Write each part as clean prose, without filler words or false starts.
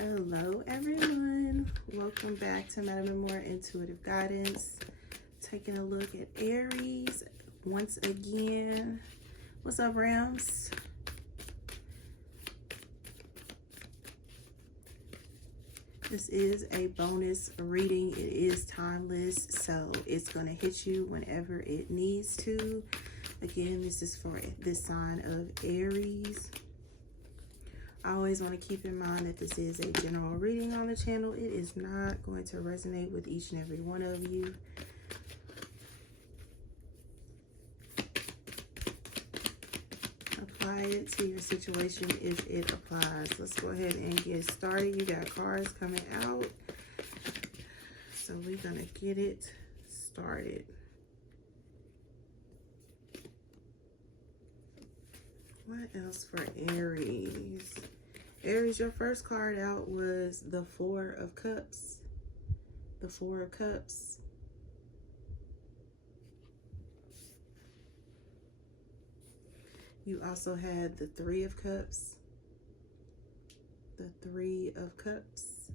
Hello everyone, welcome back to MadamMemoir Intuitive Guidance. Taking a look at Aries once again. What's up, Rams? This is a bonus reading. It is timeless, so it's going to hit you whenever it needs to. Again, this is for this sign of Aries. I always want to keep in mind that this is a general reading on the channel. It is not going to resonate with each and every one of you. Apply it to your situation if it applies. Let's go ahead and get started. You got cards coming out, so we're going to get it started. What else for Aries? Aries, your first card out was the Four of Cups. The Four of Cups. You also had the Three of Cups. The Three of Cups.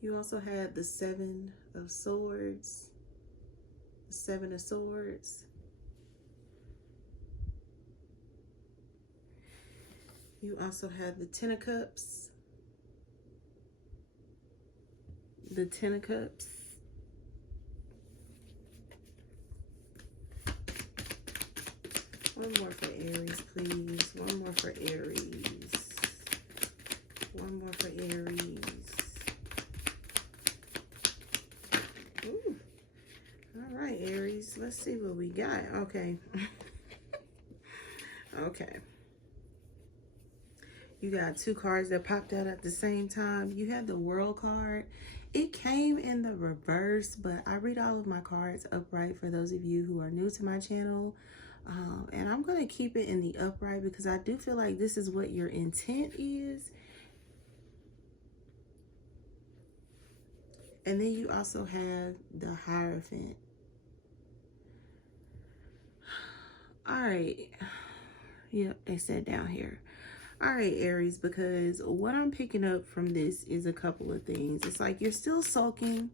You also had the Seven of Swords. The Seven of Swords. You also had the Ten of Cups. The Ten of Cups. One more for Aries, please. One more for Aries. One more for Aries. Ooh. All right, Aries. Let's see what we got. Okay. Okay. You got two cards that popped out at the same time. You had the World card. It came in the reverse, but I read all of my cards upright for those of you who are new to my channel. And I'm going to keep it in the upright because I do feel like this is what your intent is. And then you also have the Hierophant. All right. Yep, they said down here. All right, Aries, because what I'm picking up from this is a couple of things. It's like you're still sulking.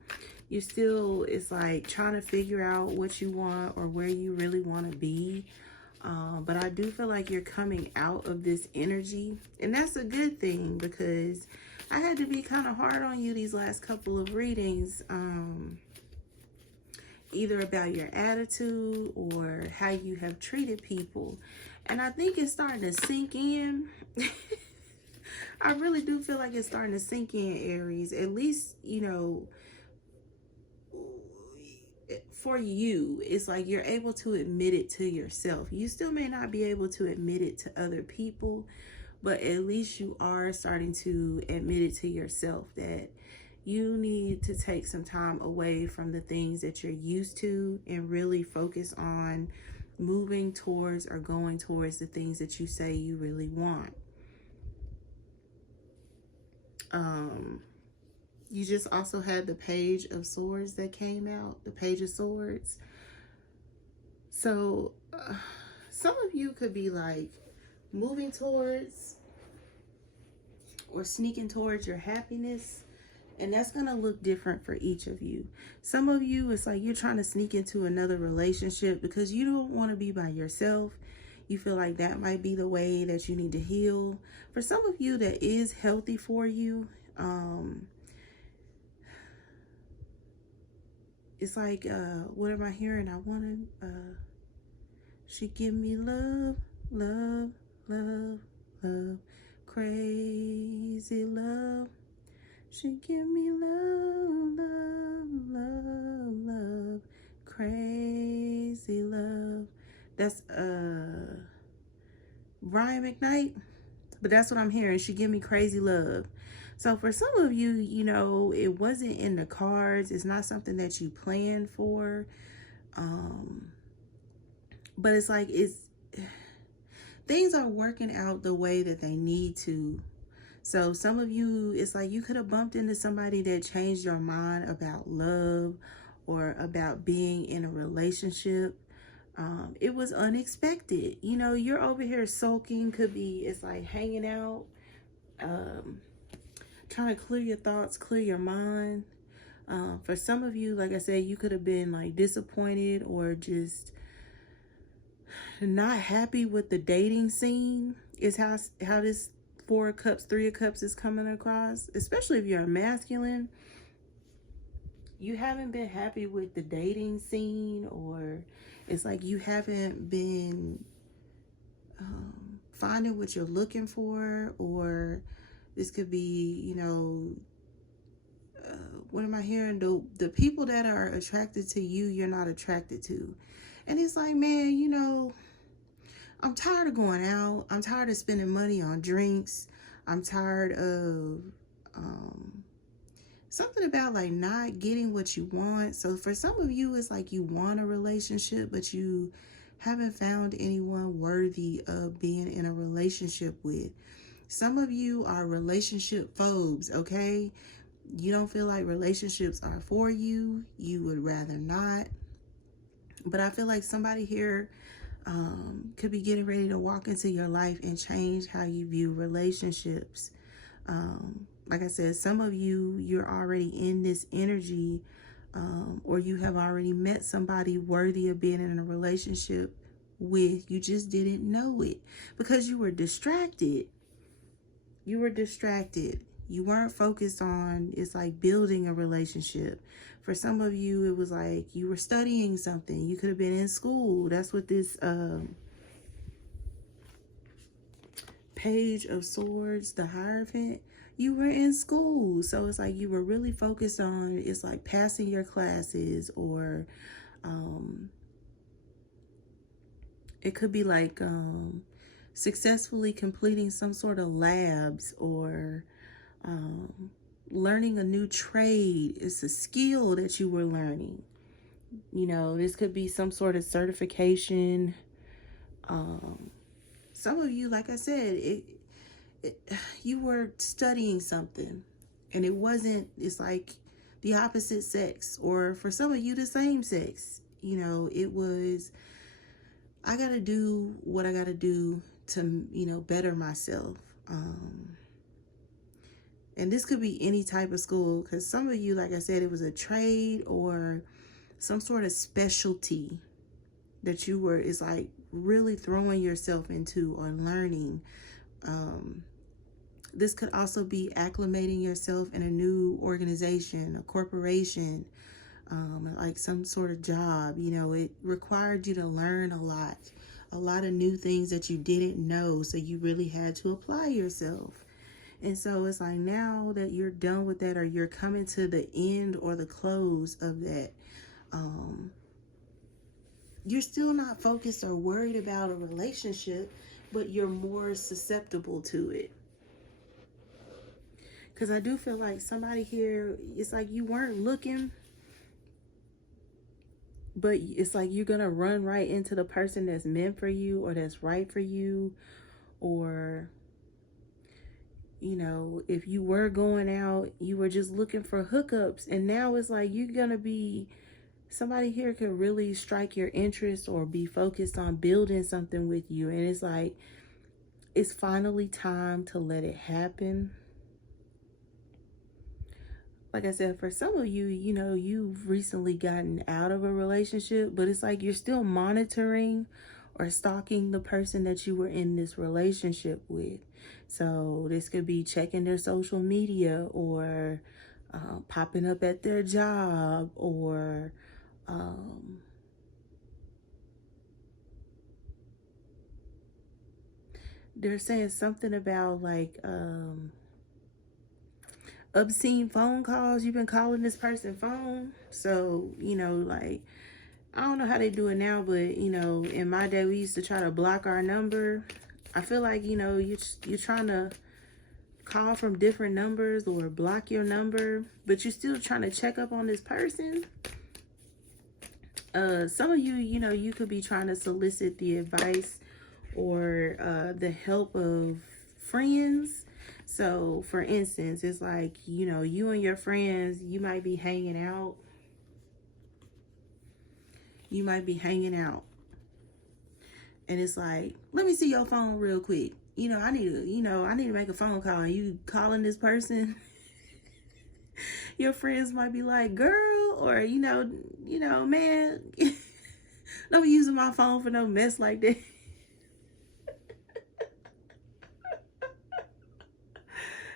You're still, it's like trying to figure out what you want or where you really want to be. But I do feel like you're coming out of this energy. And that's a good thing because I had to be kind of hard on you these last couple of readings. Either about your attitude or how you have treated people. And I think it's starting to sink in. I really do feel like it's starting to sink in, Aries. At least, you know, for you, it's like you're able to admit it to yourself. You still may not be able to admit it to other people, but at least you are starting to admit it to yourself that you need to take some time away from the things that you're used to and really focus on moving towards or going towards the things that you say you really want. You just also had the Page of Swords that came out, the Page of Swords. So some of you could be like moving towards or sneaking towards your happiness. And that's going to look different for each of you. Some of you, it's like you're trying to sneak into another relationship because you don't want to be by yourself. You feel like that might be the way that you need to heal. For some of you, that is healthy for you. It's like, what am I hearing? I want to, she give me love, love, love, love, crazy love. She give me love, love, love, love, crazy love. That's Brian McKnight, but that's what I'm hearing. She give me crazy love. So for some of you, you know, it wasn't in the cards. It's not something that you planned for. But it's like things are working out the way that they need to. So some of you, it's like you could have bumped into somebody that changed your mind about love or about being in a relationship. It was unexpected. You know, you're over here sulking, could be, it's like hanging out, um, trying to clear your thoughts, clear your mind. For some of you, like I said, you could have been like disappointed or just not happy with the dating scene, is how this Four of Cups, Three of Cups is coming across. Especially if you're a masculine, you haven't been happy with the dating scene, or it's like you haven't been finding what you're looking for, or this could be, you know, what am I hearing? The people that are attracted to you, you're not attracted to. And it's like, man, you know, I'm tired of going out. I'm tired of spending money on drinks. I'm tired of something about like not getting what you want. So for some of you, it's like you want a relationship, but you haven't found anyone worthy of being in a relationship with. Some of you are relationship phobes, okay? You don't feel like relationships are for you. You would rather not. But I feel like somebody here could be getting ready to walk into your life and change how you view relationships. Like I said, some of you, you're already in this energy, or you have already met somebody worthy of being in a relationship with. You just didn't know it because you were distracted. You were distracted. You weren't focused on, it's like building a relationship. For some of you, it was like you were studying something. You could have been in school. That's what this Page of Swords, the Hierophant, you were in school. So it's like you were really focused on, it's like passing your classes, or it could be like successfully completing some sort of labs, or learning a new trade. It's a skill that you were learning. You know, this could be some sort of certification. Some of you, like I said, you were studying something, and it wasn't, it's like the opposite sex, or for some of you, the same sex. You know, it was, I got to do what I got to do to, you know, better myself. And this could be any type of school, because some of you, like I said, it was a trade or some sort of specialty that you were, is like really throwing yourself into or learning. This could also be acclimating yourself in a new organization, a corporation, like some sort of job. You know, it required you to learn a lot of new things that you didn't know. So you really had to apply yourself. And so it's like now that you're done with that, or you're coming to the end or the close of that, you're still not focused or worried about a relationship, but you're more susceptible to it. Because I do feel like somebody here, it's like you weren't looking, but it's like you're going to run right into the person that's meant for you, or that's right for you. Or, you know, if you were going out, you were just looking for hookups. And now it's like you're going to be, somebody here could really strike your interest or be focused on building something with you. And it's like, it's finally time to let it happen. Like I said, for some of you, you know, you've recently gotten out of a relationship, but it's like you're still monitoring or stalking the person that you were in this relationship with. So this could be checking their social media, or popping up at their job, or they're saying something about like obscene phone calls. You've been calling this person phone. So, you know, like, I don't know how they do it now, but, you know, in my day, we used to try to block our number. I feel like, you know, you're trying to call from different numbers or block your number, but you're still trying to check up on this person. Some of you, you know, you could be trying to solicit the advice or the help of friends. So, for instance, it's like, you know, you and your friends, you might be hanging out. You might be hanging out. And it's like, let me see your phone real quick. I need to make a phone call. And you calling this person, your friends might be like, girl, or man, don't be using my phone for no mess like that.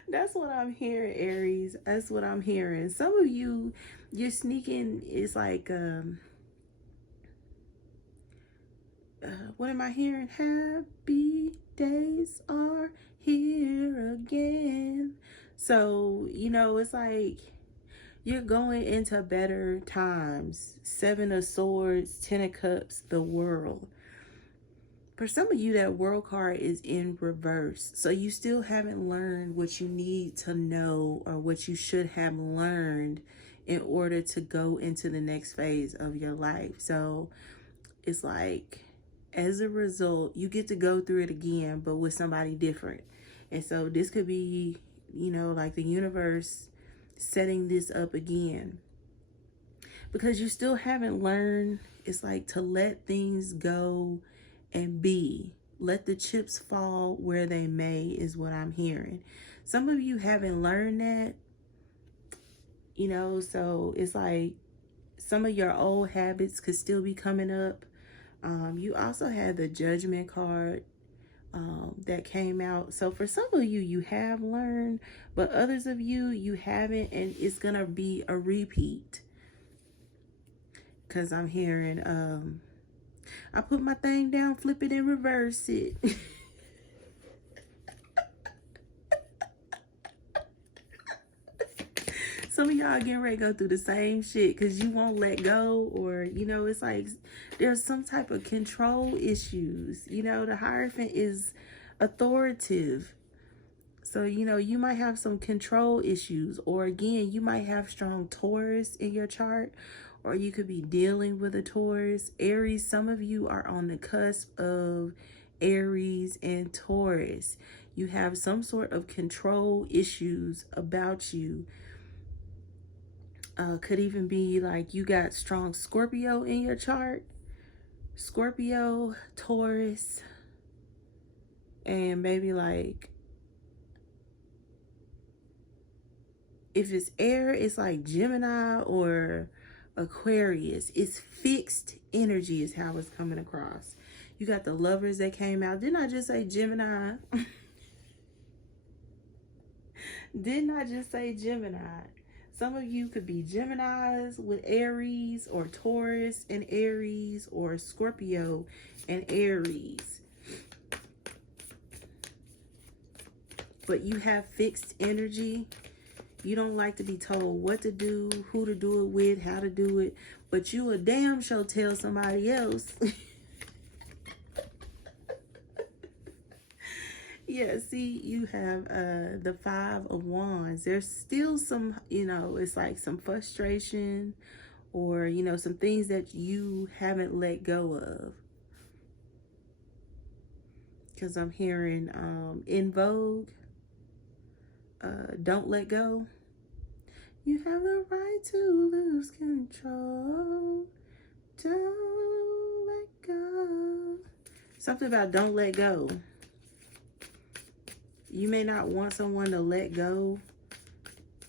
That's what I'm hearing, Aries. That's what I'm hearing. Some of you, you're sneaking. It's like, what am I hearing? Happy days are here again. So, it's like you're going into better times. 7 of Swords, 10 of Cups, the World. For some of you, that World card is in reverse. So you still haven't learned what you need to know or what you should have learned in order to go into the next phase of your life. So it's like, as a result, you get to go through it again, but with somebody different. And so this could be, like the universe setting this up again. Because you still haven't learned, it's like, to let things go and be. Let the chips fall where they may is what I'm hearing. Some of you haven't learned that, so it's like some of your old habits could still be coming up. You also had the Judgment card that came out. So for some of you, you have learned, but others of you, you haven't, and it's going to be a repeat. Because I'm hearing, I put my thing down, flip it and reverse it. Some of y'all getting ready to go through the same shit because you won't let go, or, it's like there's some type of control issues. The Hierophant is authoritative. So, you might have some control issues, or again, you might have strong Taurus in your chart, or you could be dealing with a Taurus. Aries, some of you are on the cusp of Aries and Taurus. You have some sort of control issues about you. Could even be like you got strong Scorpio in your chart. Scorpio, Taurus, and maybe like, if it's air, it's like Gemini or Aquarius. It's fixed energy is how it's coming across. You got the Lovers that came out. Didn't I just say Gemini? Didn't I just say Gemini? Some of you could be Geminis with Aries, or Taurus and Aries, or Scorpio and Aries. But you have fixed energy. You don't like to be told what to do, who to do it with, how to do it. But you a damn sure tell somebody else. Yeah, see, you have the 5 of Wands. There's still some, it's like some frustration, or, some things that you haven't let go of. Because I'm hearing in Vogue, don't let go. You have the right to lose control. Don't let go. Something about don't let go. You may not want someone to let go,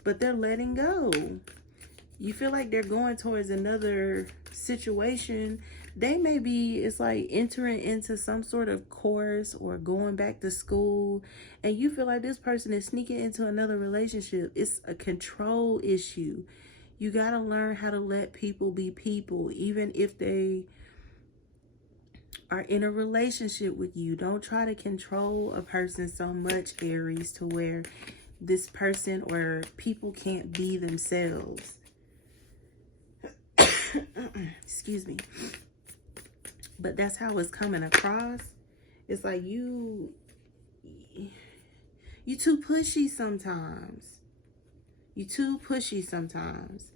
but they're letting go. You feel like they're going towards another situation. They may be, it's like entering into some sort of course or going back to school, and you feel like this person is sneaking into another relationship. It's a control issue. You got to learn how to let people be people, even if they are in a relationship with you. Don't try to control a person so much, Aries, to where this person or people can't be themselves. Excuse me. But that's how it's coming across. It's like you too pushy sometimes. You too pushy sometimes.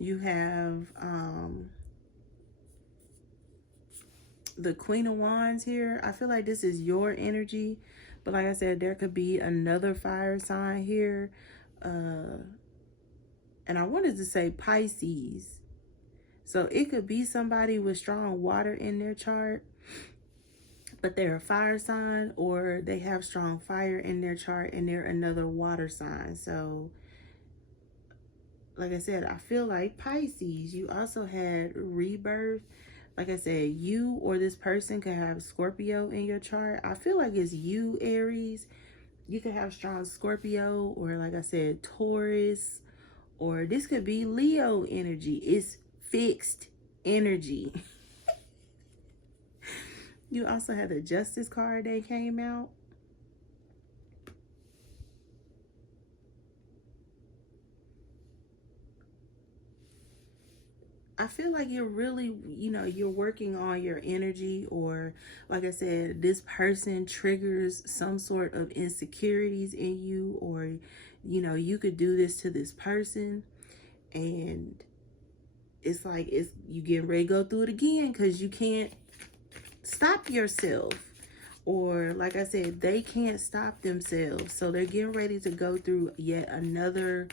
You have the Queen of Wands here. I feel like this is your energy. But like I said, there could be another fire sign here. And I wanted to say Pisces. So it could be somebody with strong water in their chart, but they're a fire sign, or they have strong fire in their chart and they're another water sign. So like I said, I feel like Pisces. You also had rebirth. Like I said, you or this person could have Scorpio in your chart. I feel like it's you, Aries. You could have strong Scorpio, or like I said, Taurus, or this could be Leo energy. It's fixed energy. You also had the Justice card that came out. I feel like you're really, you're working on your energy, or like I said, this person triggers some sort of insecurities in you, or, you could do this to this person, and it's like, you getting ready to go through it again because you can't stop yourself. Or like I said, they can't stop themselves. So they're getting ready to go through yet another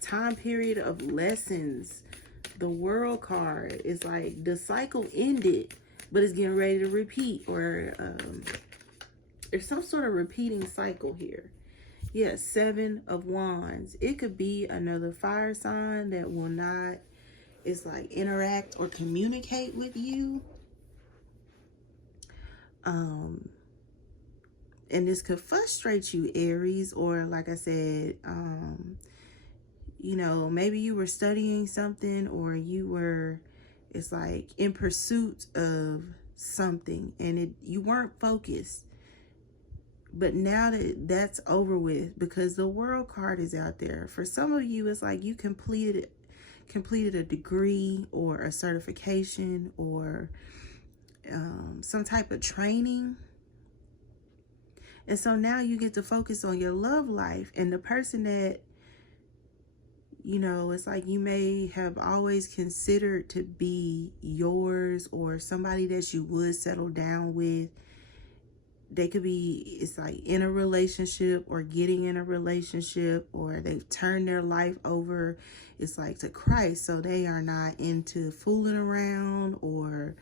time period of lessons. The World card is like the cycle ended, but it's getting ready to repeat, or there's some sort of repeating cycle here. Yeah, 7 of Wands. It could be another fire sign that will not, it's like, interact or communicate with you. And this could frustrate you, Aries, or like I said, maybe you were studying something, or you were, it's like, in pursuit of something, and you weren't focused. But now that that's over with, because the World card is out there, for some of you, it's like you completed a degree or a certification, or some type of training. And so now you get to focus on your love life, and the person that, it's like you may have always considered to be yours, or somebody that you would settle down with. They could be, it's like, in a relationship or getting in a relationship, or they've turned their life over, it's like, to Christ. So they are not into fooling around, or,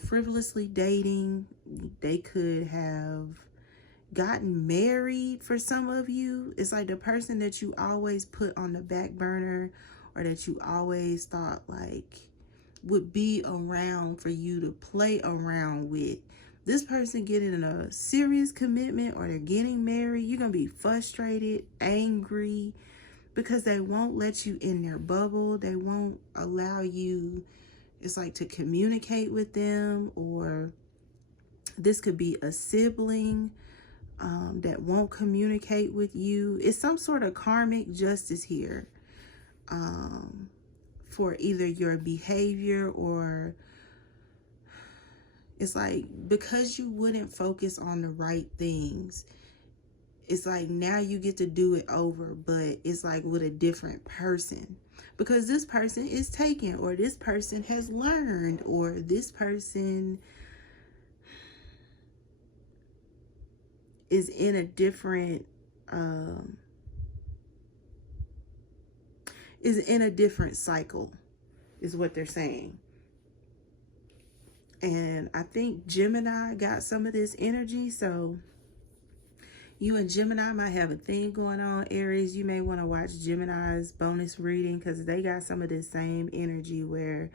frivolously dating. They could have gotten married. For some of you, it's like the person that you always put on the back burner, or that you always thought like would be around for you to play around with. This person getting in a serious commitment, or they're getting married, you're going to be frustrated, angry, because they won't let you in their bubble. They won't allow you, it's like, to communicate with them. Or this could be a sibling that won't communicate with you. It's some sort of karmic justice here for either your behavior, or it's like, because you wouldn't focus on the right things, it's like now you get to do it over, but it's like with a different person, because this person is taken, or this person has learned, or this person is in a different cycle, is what they're saying. And I think Gemini got some of this energy. So you and Gemini might have a thing going on. Aries, you may want to watch Gemini's bonus reading, because they got some of this same energy where,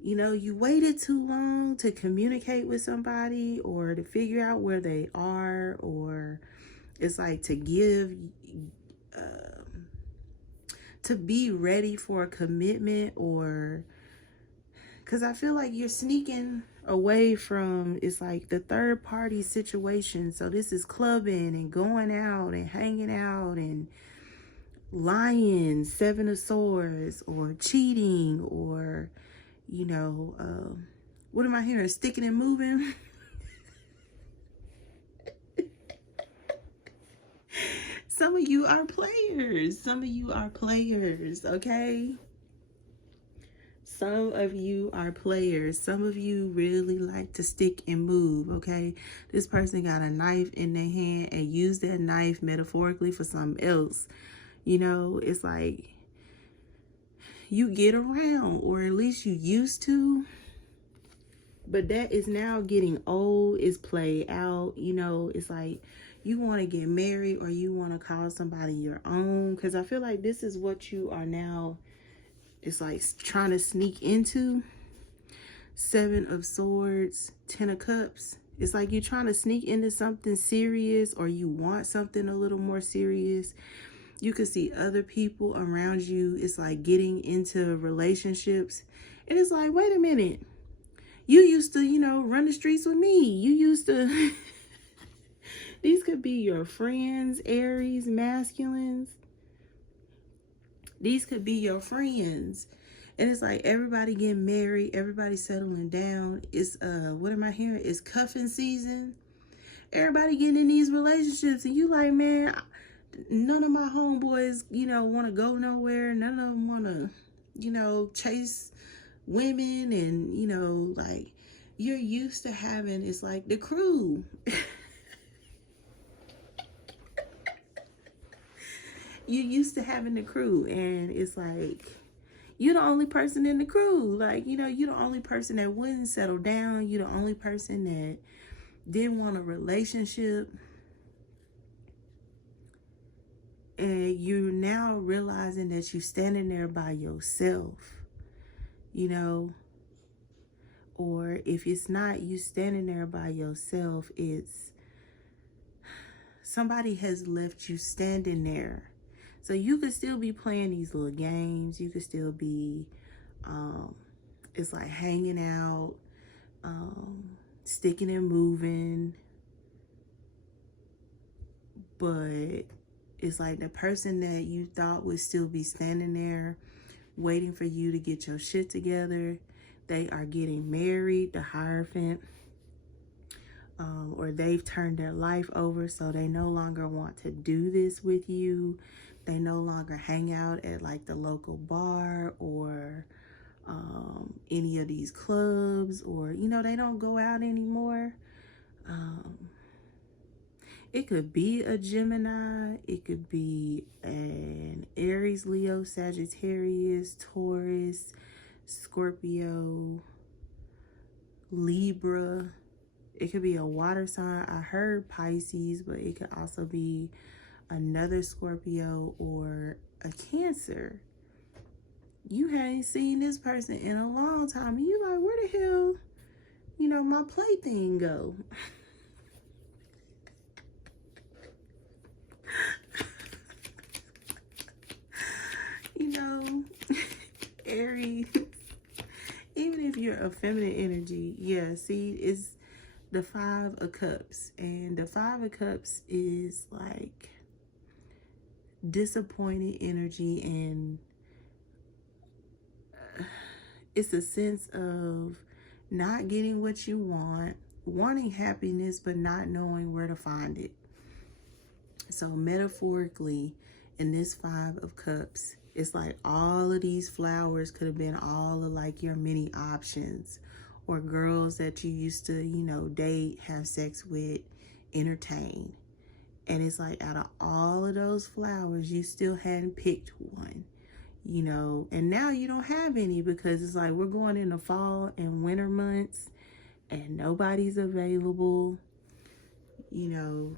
you waited too long to communicate with somebody, or to figure out where they are, or it's like to be ready for a commitment, or because I feel like you're sneaking away from, it's like, the third party situation. So this is clubbing and going out and hanging out and lying, 7 of Swords, or cheating, or, what am I hearing? Sticking and moving. Some of you are players. Okay? some of you are players. Some of you really like to stick and move, okay? This person got a knife in their hand and use that knife metaphorically for something else. You know, it's like you get around, or at least you used to. But that is now getting old, is played out. You know, it's like you want to get married or you want to call somebody your own. Because I feel like this is what you are now, it's like trying to sneak into. 7 of Swords, 10 of Cups. It's like you're trying to sneak into something serious, or you want something a little more serious. You could see other people around you. It's like getting into relationships. And it's like, wait a minute. You used to, you know, run the streets with me. You used to. These could be your friends, Aries, masculines. These could be your friends. And it's like everybody getting married, everybody settling down. It's what am I hearing? It's cuffing season. Everybody getting in these relationships, and you like, man, none of my homeboys, you know, want to go nowhere. None of them want to, you know, chase women, and you know, like you're used to having, it's like the crew. You're used to having the crew, and it's like you're the only person in the crew. Like, you know, you're the only person that wouldn't settle down. You're the only person that didn't want a relationship. And you're now realizing that you're standing there by yourself, you know. Or if it's not you standing there by yourself, it's somebody has left you standing there. So you could still be playing these little games. You could still be, it's like hanging out, sticking and moving. But it's like the person that you thought would still be standing there waiting for you to get your shit together, they are getting married, the Hierophant. Or they've turned their life over, so they no longer want to do this with you. They no longer hang out at like the local bar or any of these clubs, or, you know, they don't go out anymore. It could be a Gemini. It could be an Aries, Leo, Sagittarius, Taurus, Scorpio, Libra. It could be a water sign. I heard Pisces, but it could also be another Scorpio or a Cancer. You hadn't seen this person in a long time, and you like, where the hell, you know, my plaything go? You know, Aries, even if you're a feminine energy, yeah, see, it's the 5 of Cups. And the 5 of Cups is like disappointed energy, and it's a sense of not getting what you want, wanting happiness, but not knowing where to find it. So metaphorically, in this 5 of Cups, it's like all of these flowers could have been all of like your many options, or girls that you used to, you know, date, have sex with, entertain. And it's like out of all of those flowers, you still hadn't picked one, you know. And now you don't have any, because it's like we're going into fall and winter months and nobody's available, you know.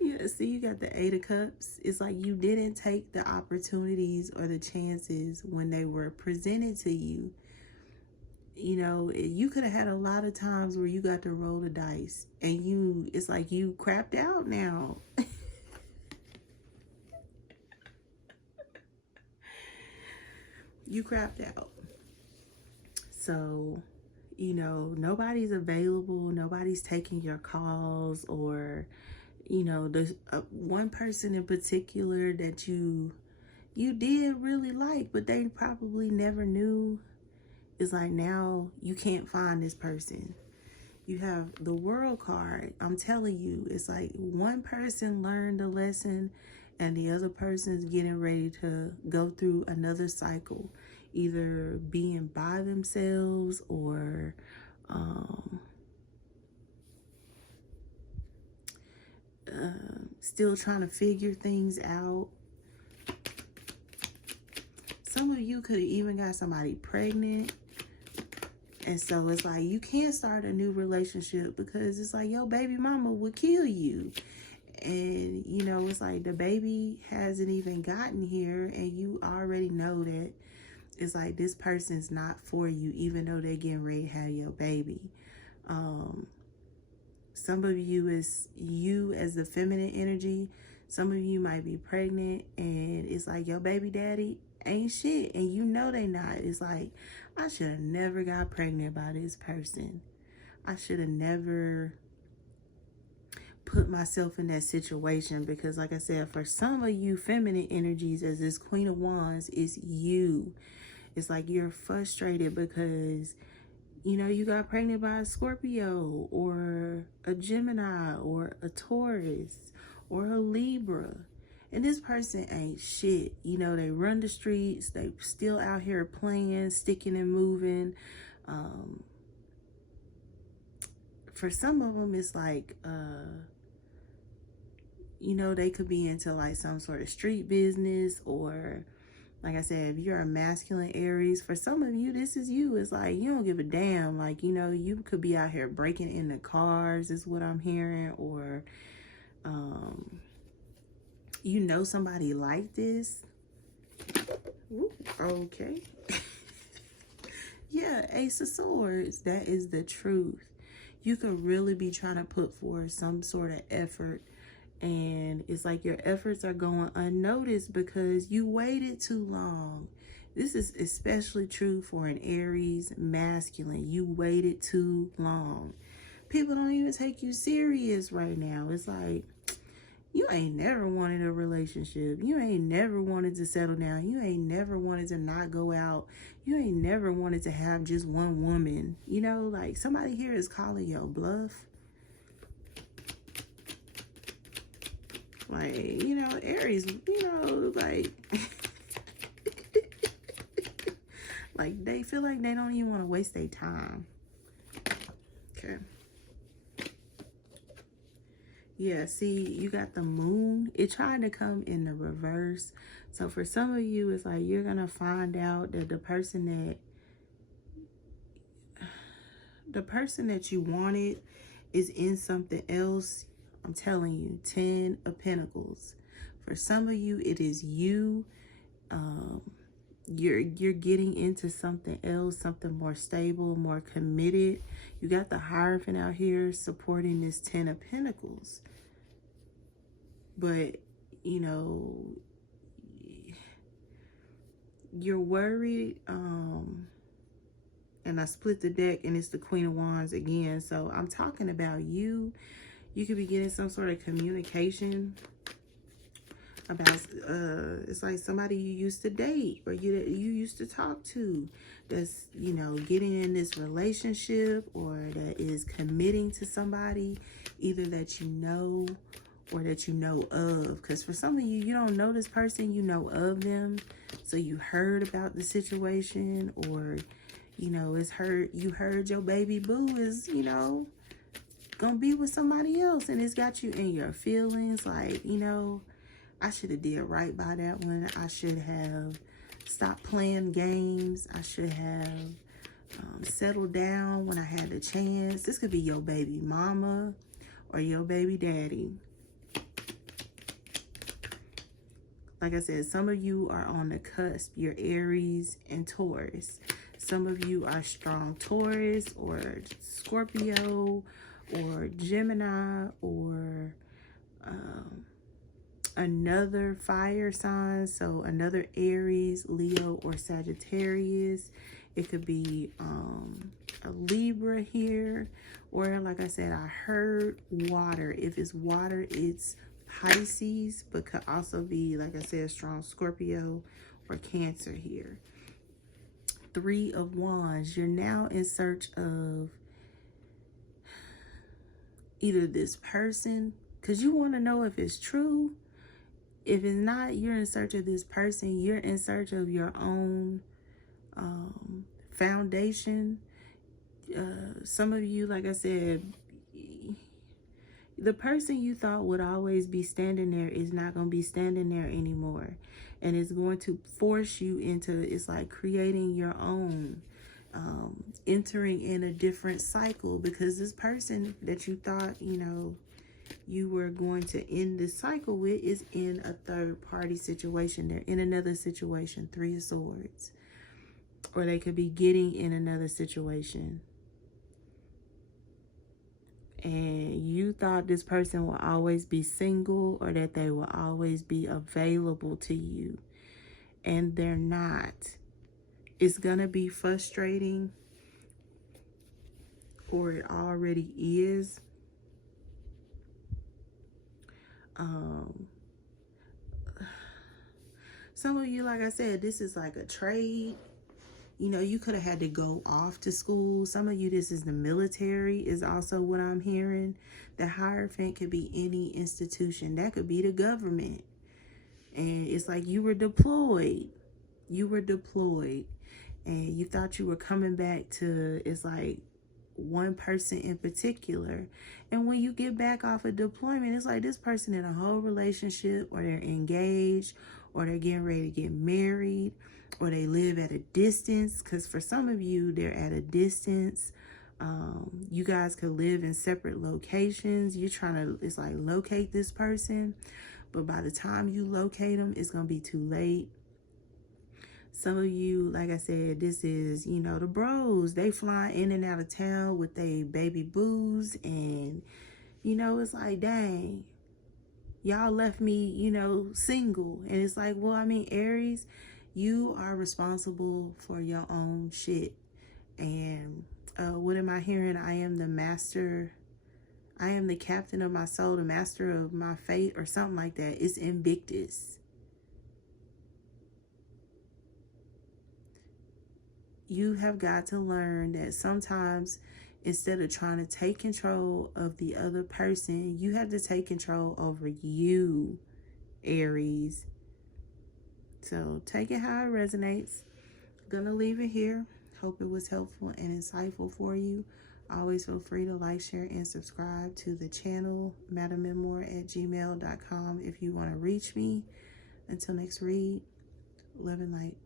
Yeah, see, you got the 8 of Cups. It's like you didn't take the opportunities or the chances when they were presented to you. You know, you could have had a lot of times where you got to roll the dice, and it's like you crapped out now. You crapped out. So, you know, nobody's available. Nobody's taking your calls, or, you know, there's one person in particular that you did really like, but they probably never knew. It's like now you can't find this person. You have the World card. I'm telling you, it's like one person learned a lesson and the other person's getting ready to go through another cycle, either being by themselves or still trying to figure things out. Some of you could have even got somebody pregnant. And so it's like you can't start a new relationship because it's like your baby mama would kill you. And, you know, it's like the baby hasn't even gotten here and you already know that it's like this person's not for you, even though they're getting ready to have your baby. Some of you is you as the feminine energy. Some of you might be pregnant and it's like your baby daddy ain't shit and you know they not. It's like, I should have never got pregnant by this person. I should have never put myself in that situation because, like I said, for some of you feminine energies, as this Queen of Wands, is you. It's like you're frustrated because, you know, you got pregnant by a Scorpio or a Gemini or a Taurus or a Libra. And this person ain't shit. You know, they run the streets. They still out here playing, sticking and moving. For some of them, it's like, you know, they could be into like some sort of street business, or like I said, if you're a masculine Aries, for some of you, this is you. It's like, you don't give a damn. Like, you know, you could be out here breaking into cars is what I'm hearing, or, you know, somebody like this. Ooh, okay. Yeah, Ace of Swords, that is the truth. You could really be trying to put forth some sort of effort, and it's like your efforts are going unnoticed because you waited too long. This is especially true for an Aries masculine. You waited too long. People don't even take you serious right now. It's like, you ain't never wanted a relationship. You ain't never wanted to settle down. You ain't never wanted to not go out. You ain't never wanted to have just one woman. You know, like somebody here is calling your bluff. Like, you know, Aries, you know, like, like they feel like they don't even want to waste their time. Okay. Yeah, see, you got the moon. It tried to come in the reverse. So for some of you, it's like you're going to find out that the person that you wanted is in something else. I'm telling you, 10 of Pentacles. For some of you, it is you. You're getting into something else, something more stable, more committed. You got the Hierophant out here supporting this 10 of Pentacles. But, you know, you're worried. And I split the deck and it's the Queen of Wands again. So I'm talking about you. You could be getting some sort of communication about, it's like somebody you used to date or you used to talk to that's, you know, getting in this relationship or that is committing to somebody, either that you know or that you know of. Because for some of you, you don't know this person, you know of them. So you heard about the situation, or, you know, you heard your baby boo is, you know, gonna be with somebody else, and it's got you in your feelings. Like, you know, I should have did right by that one. I should have stopped playing games. I should have settled down when I had the chance. This could be your baby mama or your baby daddy. Like I said, some of you are on the cusp. You're Aries and Taurus. Some of you are strong Taurus or Scorpio or Gemini or another fire sign. So another Aries, Leo, or Sagittarius. It could be a Libra here. Or like I said, I heard water. If it's water, it's Pisces, but could also be, like I said, strong Scorpio or Cancer here. 3 of Wands. You're now in search of either this person, because you want to know if it's true, If it's not you're in search of this person, you're in search of your own foundation. Some of you, like I said, the person you thought would always be standing there is not going to be standing there anymore. And it's going to force you into, it's like creating your own, entering in a different cycle, because this person that you thought, you know, you were going to end this cycle with is in a third party situation. They're in another situation, 3 of Swords. Or they could be getting in another situation. And you thought this person will always be single, or that they will always be available to you. And they're not. It's going to be frustrating, or it already is. Some of you, like I said, this is like a trade. You know, you could have had to go off to school. Some of you, this is the military, is also what I'm hearing. The Hierophant could be any institution. That could be the government. And it's like you were deployed. You were deployed. And you thought you were coming back to, it's like, one person in particular. And when you get back off a deployment, it's like this person in a whole relationship, or they're engaged, or they're getting ready to get married, or they live at a distance. Because for some of you, they're at a distance. You guys could live in separate locations. You're trying to, it's like, locate this person. But by the time you locate them, it's going to be too late. Some of you, like I said, this is, you know, the bros. They fly in and out of town with their baby boos. And, you know, it's like, dang, y'all left me, you know, single. And it's like, well, I mean, Aries, you are responsible for your own shit. And what am I hearing? I am the master. I am the captain of my soul, the master of my fate, or something like that. It's Invictus. You have got to learn that sometimes, instead of trying to take control of the other person, you have to take control over you, Aries. So take it how it resonates. Gonna leave it here. Hope it was helpful and insightful for you. Always feel free to like, share, and subscribe to the channel, MadamMemoir@gmail.com, if you want to reach me. Until next read, love and light.